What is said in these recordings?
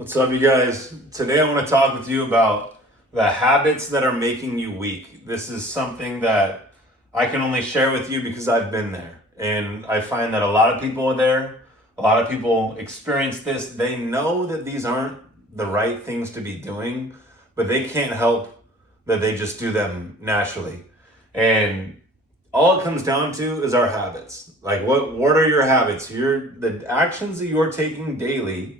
What's up, you guys? Today I want to talk with you about the habits that are making you weak. This is something that I can only share with you because I've been there. And I find that a lot of people are there. A lot of people experience this. They know that these aren't the right things to be doing, but they can't help that they just do them naturally. And all it comes down to is our habits. Like what are your habits? The actions that you're taking daily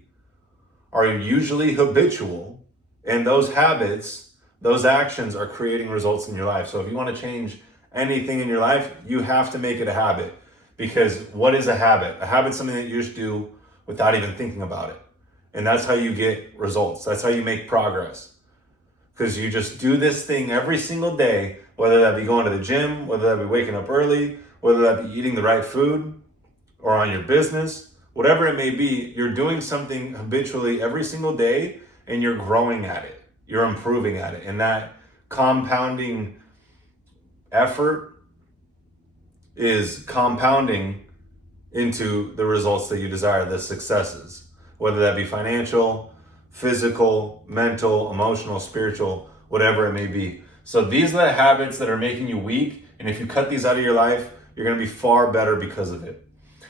are usually habitual, and those habits, those actions are creating results in your life. So if you want to change anything in your life, you have to make it a habit. Because what is a habit? A habit's something that you just do without even thinking about it. And that's how you get results. That's how you make progress. Because you just do this thing every single day, whether that be going to the gym, whether that be waking up early, whether that be eating the right food, or on your business. Whatever it may be, you're doing something habitually every single day and you're growing at it. You're improving at it. And that compounding effort is compounding into the results that you desire, the successes, whether that be financial, physical, mental, emotional, spiritual, whatever it may be. So these are the habits that are making you weak. And if you cut these out of your life, you're going to be far better because of it.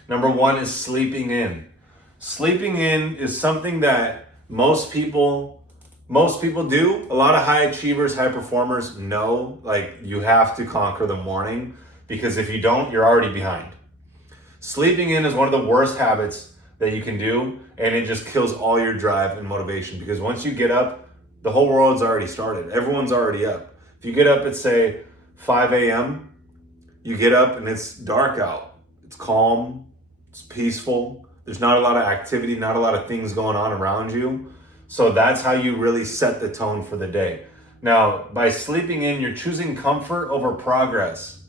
Number one is sleeping in. Sleeping in is something that most people do. A lot of high achievers, high performers know, like, you have to conquer the morning, because if you don't, you're already behind. Sleeping in is one of the worst habits that you can do, and it just kills all your drive and motivation, because once you get up, the whole world's already started. Everyone's already up. If you get up at, say, 5 a.m., you get up and it's dark out. It's calm. It's peaceful. There's not a lot of activity, not a lot of things going on around you. So that's how you really set the tone for the day. Now, by sleeping in, you're choosing comfort over progress.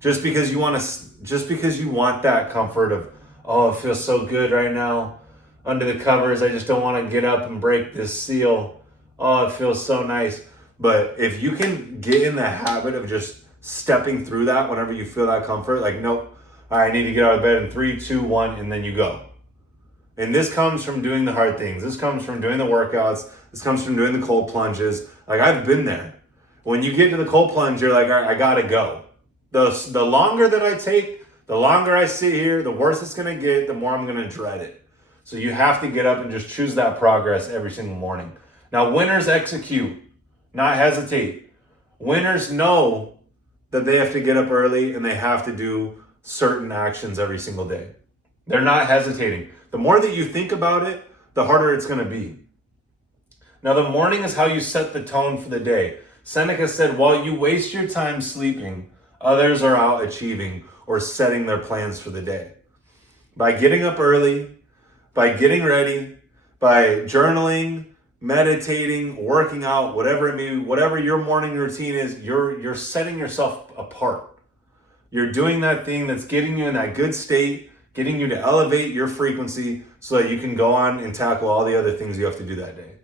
Just because you want that comfort of, oh, it feels so good right now under the covers. I just don't want to get up and break this seal. Oh, it feels so nice. But if you can get in the habit of just stepping through that whenever you feel that comfort, like, nope, I need to get out of bed in 3, 2, 1, and then you go. And this comes from doing the hard things. This comes from doing the workouts. This comes from doing the cold plunges. Like, I've been there. When you get to the cold plunge, you're like, all right, I gotta go. The longer that I take, the longer I sit here, the worse it's gonna get, the more I'm gonna dread it. So you have to get up and just choose that progress every single morning. Now, winners execute, not hesitate. Winners know that they have to get up early and they have to do certain actions every single day. They're not hesitating. The more that you think about it, the harder it's going to be. Now, the morning is how you set the tone for the day. Seneca said, while you waste your time sleeping, others are out achieving or setting their plans for the day. By getting up early, by getting ready, by journaling, meditating, working out, whatever it may be, whatever your morning routine is, you're setting yourself apart. You're doing that thing that's getting you in that good state, getting you to elevate your frequency so that you can go on and tackle all the other things you have to do that day.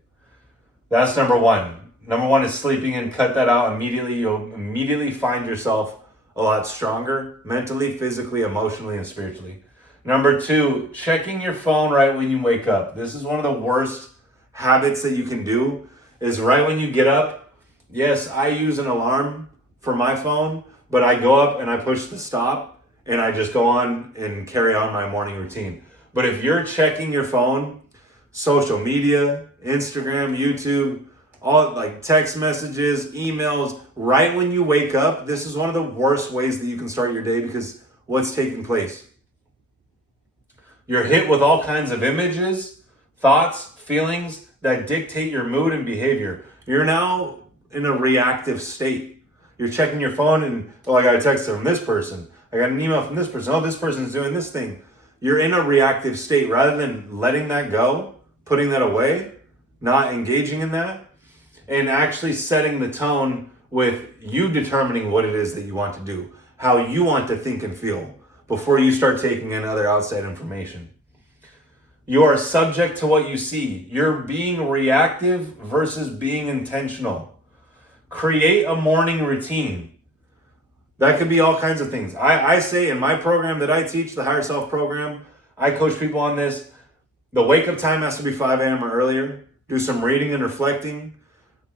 That's number one. Number one is sleeping in. Cut that out immediately. You'll immediately find yourself a lot stronger mentally, physically, emotionally, and spiritually. Number two, checking your phone right when you wake up. This is one of the worst habits that you can do, is right when you get up. Yes, I use an alarm for my phone, but I go up and I push the stop and I just go on and carry on my morning routine. But if you're checking your phone, social media, Instagram, YouTube, all like text messages, emails, right when you wake up, this is one of the worst ways that you can start your day, because what's taking place? You're hit with all kinds of images, thoughts, feelings that dictate your mood and behavior. You're now in a reactive state. You're checking your phone and, oh, I got a text from this person. I got an email from this person. Oh, this person's doing this thing. You're in a reactive state. Rather than letting that go, putting that away, not engaging in that, and actually setting the tone with you determining what it is that you want to do, how you want to think and feel before you start taking in other outside information. You are subject to what you see. You're being reactive versus being intentional. Create a morning routine. That could be all kinds of things. I say in my program that I teach, the Higher Self program, I coach people on this. The wake up time has to be 5 a.m. or earlier. Do some reading and reflecting.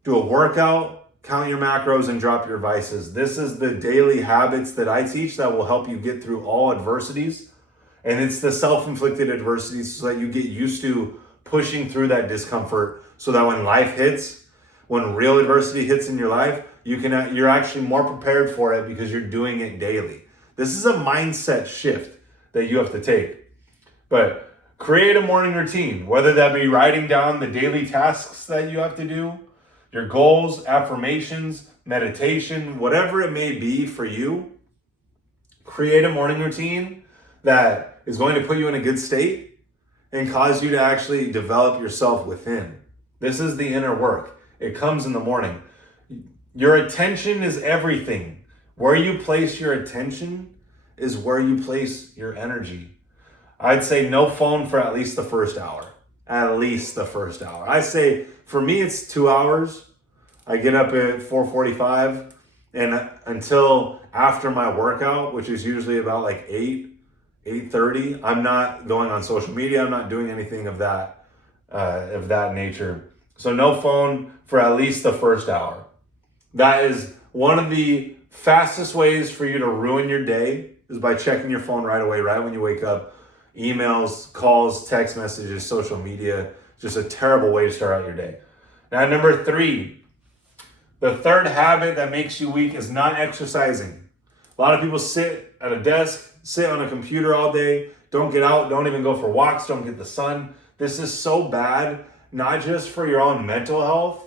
Do a workout, count your macros, and drop your vices. This is the daily habits that I teach that will help you get through all adversities. And it's the self-inflicted adversities so that you get used to pushing through that discomfort so that when life hits, when real adversity hits in your life, you're actually more prepared for it because you're doing it daily. This is a mindset shift that you have to take. But create a morning routine, whether that be writing down the daily tasks that you have to do, your goals, affirmations, meditation, whatever it may be for you. Create a morning routine that is going to put you in a good state and cause you to actually develop yourself within. This is the inner work. It comes in the morning. Your attention is everything. Where you place your attention is where you place your energy. I'd say no phone for at least the first hour. At least the first hour. I say for me it's 2 hours. I get up at 4:45 and until after my workout, which is usually about like 8:30, I'm not going on social media. I'm not doing anything of that nature. So no phone for at least the first hour. That is one of the fastest ways for you to ruin your day is by checking your phone right away, right when you wake up. Emails, calls, text messages, social media, just a terrible way to start out your day. Now, number 3, the third habit that makes you weak is not exercising. A lot of people sit at a desk, sit on a computer all day, don't get out, don't even go for walks, don't get the sun. This is so bad, not just for your own mental health,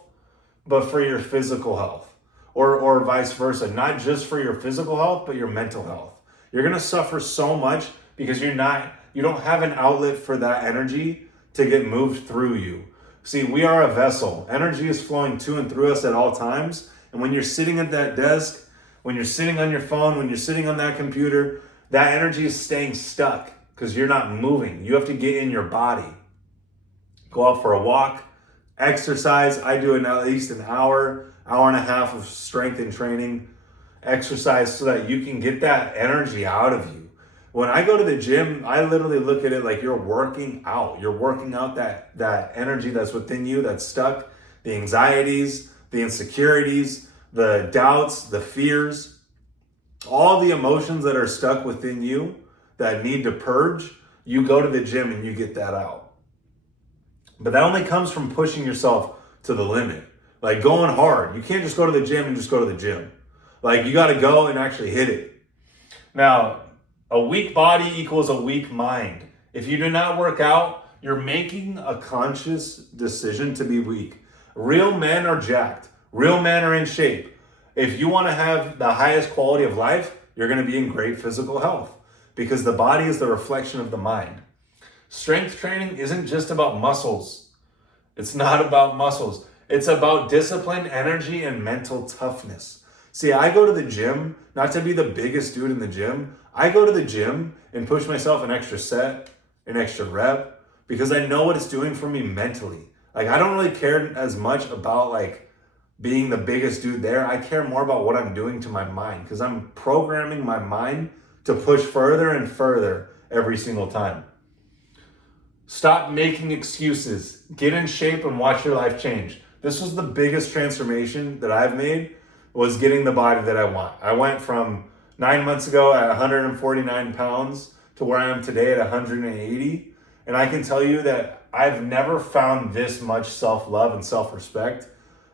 but for your physical health, or vice versa. Not just for your physical health, but your mental health. You're gonna suffer so much because you don't have an outlet for that energy to get moved through you. See, we are a vessel. Energy is flowing to and through us at all times. And when you're sitting at that desk, when you're sitting on your phone, when you're sitting on that computer, that energy is staying stuck because you're not moving. You have to get in your body. Go out for a walk, exercise. I do at least an hour and a half of strength and training exercise so that you can get that energy out of you. When I go to the gym, I literally look at it like you're working out. You're working out that energy that's within you, that's stuck, the anxieties, the insecurities, the doubts, the fears, all the emotions that are stuck within you that need to purge. You go to the gym and you get that out. But that only comes from pushing yourself to the limit, like going hard. You can't just go to the gym and just go to the gym. Like you got to go and actually hit it. Now, a weak body equals a weak mind. If you do not work out, you're making a conscious decision to be weak. Real men are jacked. Real men are in shape. If you want to have the highest quality of life, you're going to be in great physical health because the body is the reflection of the mind. Strength training isn't just about muscles. It's not about muscles. It's about discipline, energy, and mental toughness. See, I go to the gym, not to be the biggest dude in the gym. I go to the gym and push myself an extra set, an extra rep, because I know what it's doing for me mentally. Like, I don't really care as much about like being the biggest dude there. I care more about what I'm doing to my mind because I'm programming my mind to push further and further every single time. Stop making excuses. Get in shape and watch your life change. This was the biggest transformation that I've made, was getting the body that I want. I went from 9 months ago at 149 pounds to where I am today at 180. And I can tell you that I've never found this much self-love and self-respect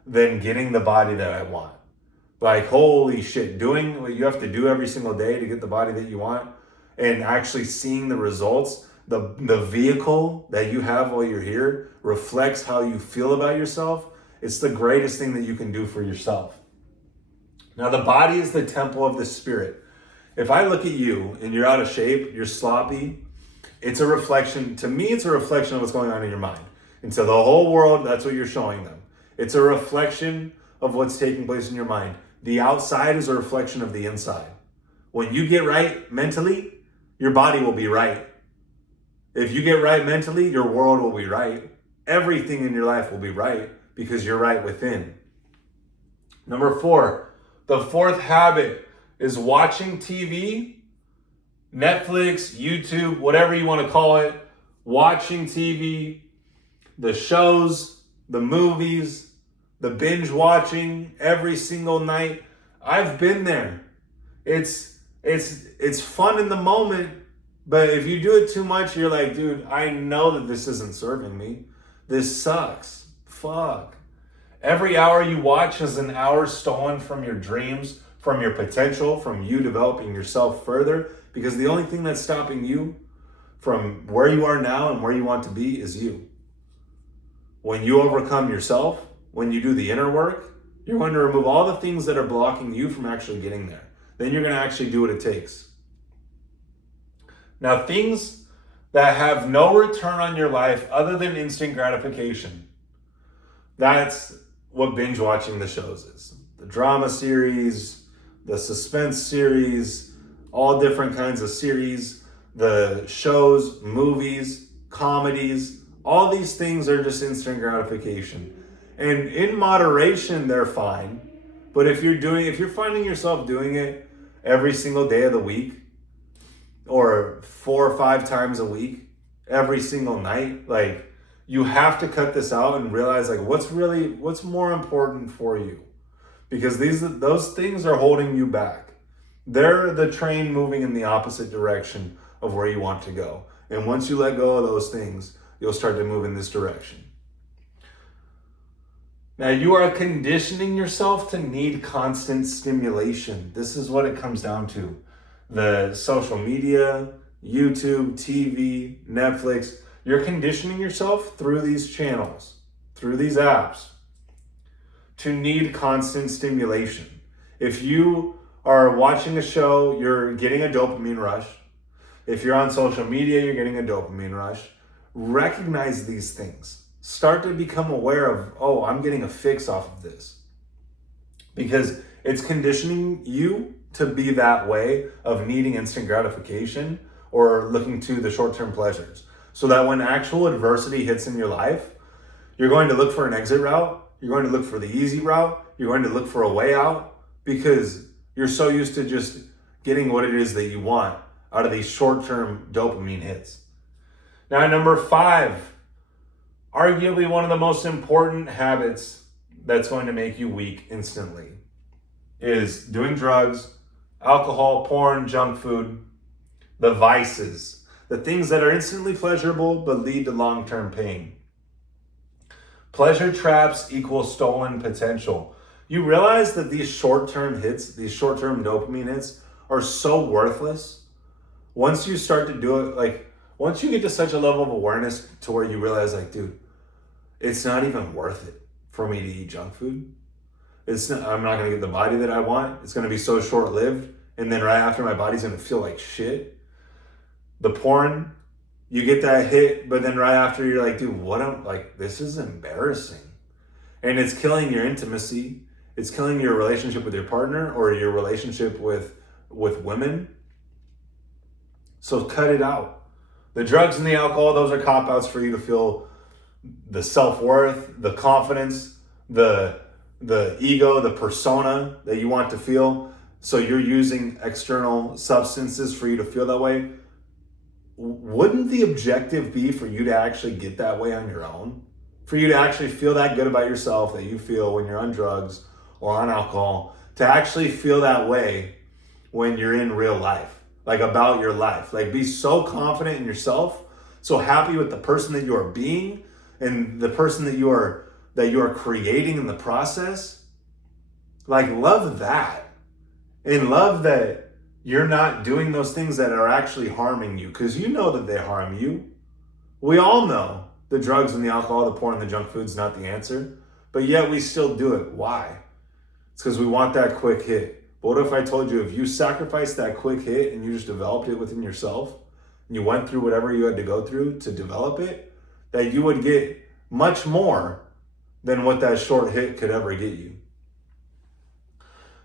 than getting the body that I want. Like, holy shit, doing what you have to do every single day to get the body that you want and actually seeing the results. The vehicle that you have while you're here reflects how you feel about yourself. It's the greatest thing that you can do for yourself. Now, the body is the temple of the spirit. If I look at you and you're out of shape, you're sloppy, it's a reflection, to me, it's a reflection of what's going on in your mind. And to the whole world, that's what you're showing them. It's a reflection of what's taking place in your mind. The outside is a reflection of the inside. When you get right mentally, your body will be right. If you get right mentally, your world will be right. Everything in your life will be right because you're right within. Number 4, the fourth habit is watching TV, Netflix, YouTube, whatever you want to call it, watching TV, the shows, the movies, the binge watching every single night. I've been there. It's fun in the moment, but if you do it too much, you're like, dude, I know that this isn't serving me. This sucks. Fuck. Every hour you watch is an hour stolen from your dreams, from your potential, from you developing yourself further, because the only thing that's stopping you from where you are now and where you want to be is you. When you overcome yourself, when you do the inner work, you're going to remove all the things that are blocking you from actually getting there. Then you're going to actually do what it takes. Now, things that have no return on your life other than instant gratification. That's what binge watching the shows is. The drama series, the suspense series, all different kinds of series, the shows, movies, comedies, all these things are just instant gratification. And in moderation, they're fine. But if you're finding yourself doing it every single day of the week, or 4 or 5 times a week, every single night, like, you have to cut this out and realize, like, what's more important for you, because those things are holding you back. They're the train moving in the opposite direction of where you want to go. And once you let go of those things, you'll start to move in this direction. Now, you are conditioning yourself to need constant stimulation. This is what it comes down to. The social media, YouTube, TV, Netflix, you're conditioning yourself through these channels, through these apps, to need constant stimulation. If you are watching a show, you're getting a dopamine rush. If you're on social media, you're getting a dopamine rush. Recognize these things. Start to become aware of, oh, I'm getting a fix off of this. Because it's conditioning you to be that way of needing instant gratification or looking to the short-term pleasures. So that when actual adversity hits in your life, you're going to look for an exit route. You're going to look for the easy route. You're going to look for a way out because you're so used to just getting what it is that you want out of these short-term dopamine hits. Now, number 5, arguably one of the most important habits that's going to make you weak instantly is doing drugs, alcohol, porn, junk food, the vices, the things that are instantly pleasurable but lead to long-term pain. Pleasure traps equal stolen potential. You realize that these short-term hits, these short-term dopamine hits are so worthless. Once you start to do it, like once you get to such a level of awareness to where you realize, like, dude, it's not even worth it for me to eat junk food. I'm not going to get the body that I want. It's going to be so short-lived. And then right after, my body's going to feel like shit. The porn, you get that hit, but then right after you're like, dude, this is embarrassing. And it's killing your intimacy. It's killing your relationship with your partner or your relationship with women. So cut it out. The drugs and the alcohol, those are cop-outs for you to feel the self-worth, the confidence, the ego, the persona that you want to feel. So you're using external substances for you to feel that way. Wouldn't the objective be for you to actually get that way on your own? For you to actually feel that good about yourself that you feel when you're on drugs or on alcohol, to actually feel that way when you're in real life, like about your life. Like, be so confident in yourself, so happy with the person that you are being and the person that you are creating in the process. Like, love that. And love that you're not doing those things that are actually harming you, because you know that they harm you. We all know the drugs and the alcohol, the porn, and the junk food's not the answer, but yet we still do it. Why? It's because we want that quick hit. But what if I told you, if you sacrificed that quick hit and you just developed it within yourself, and you went through whatever you had to go through to develop it, that you would get much more than what that short hit could ever get you.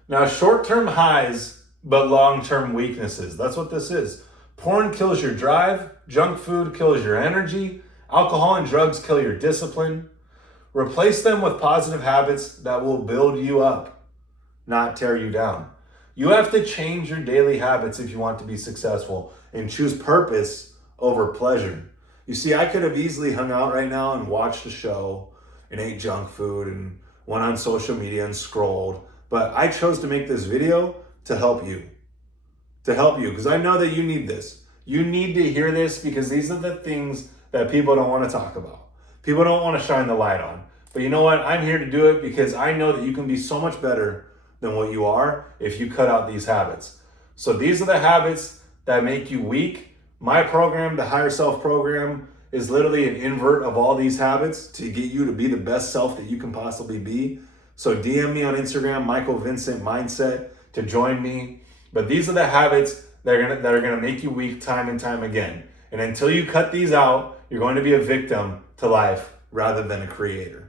Now, short-term highs, but long-term weaknesses. That's what this is. Porn kills your drive. Junk food kills your energy. Alcohol and drugs kill your discipline. Replace them with positive habits that will build you up, not tear you down. You have to change your daily habits if you want to be successful, and choose purpose over pleasure. You see, I could have easily hung out right now and watched a show and ate junk food and went on social media and scrolled, but I chose to make this video to help you. To help you, because I know that you need this. You need to hear this because these are the things that people don't want to talk about. People don't want to shine the light on. But you know what? I'm here to do it because I know that you can be so much better than what you are if you cut out these habits. So these are the habits that make you weak. My program, the Higher Self program, is literally an invert of all these habits to get you to be the best self that you can possibly be. So DM me on Instagram, MichaelVincentMindset, to join me. But these are the habits that are gonna make you weak time and time again. And until you cut these out, you're going to be a victim to life rather than a creator.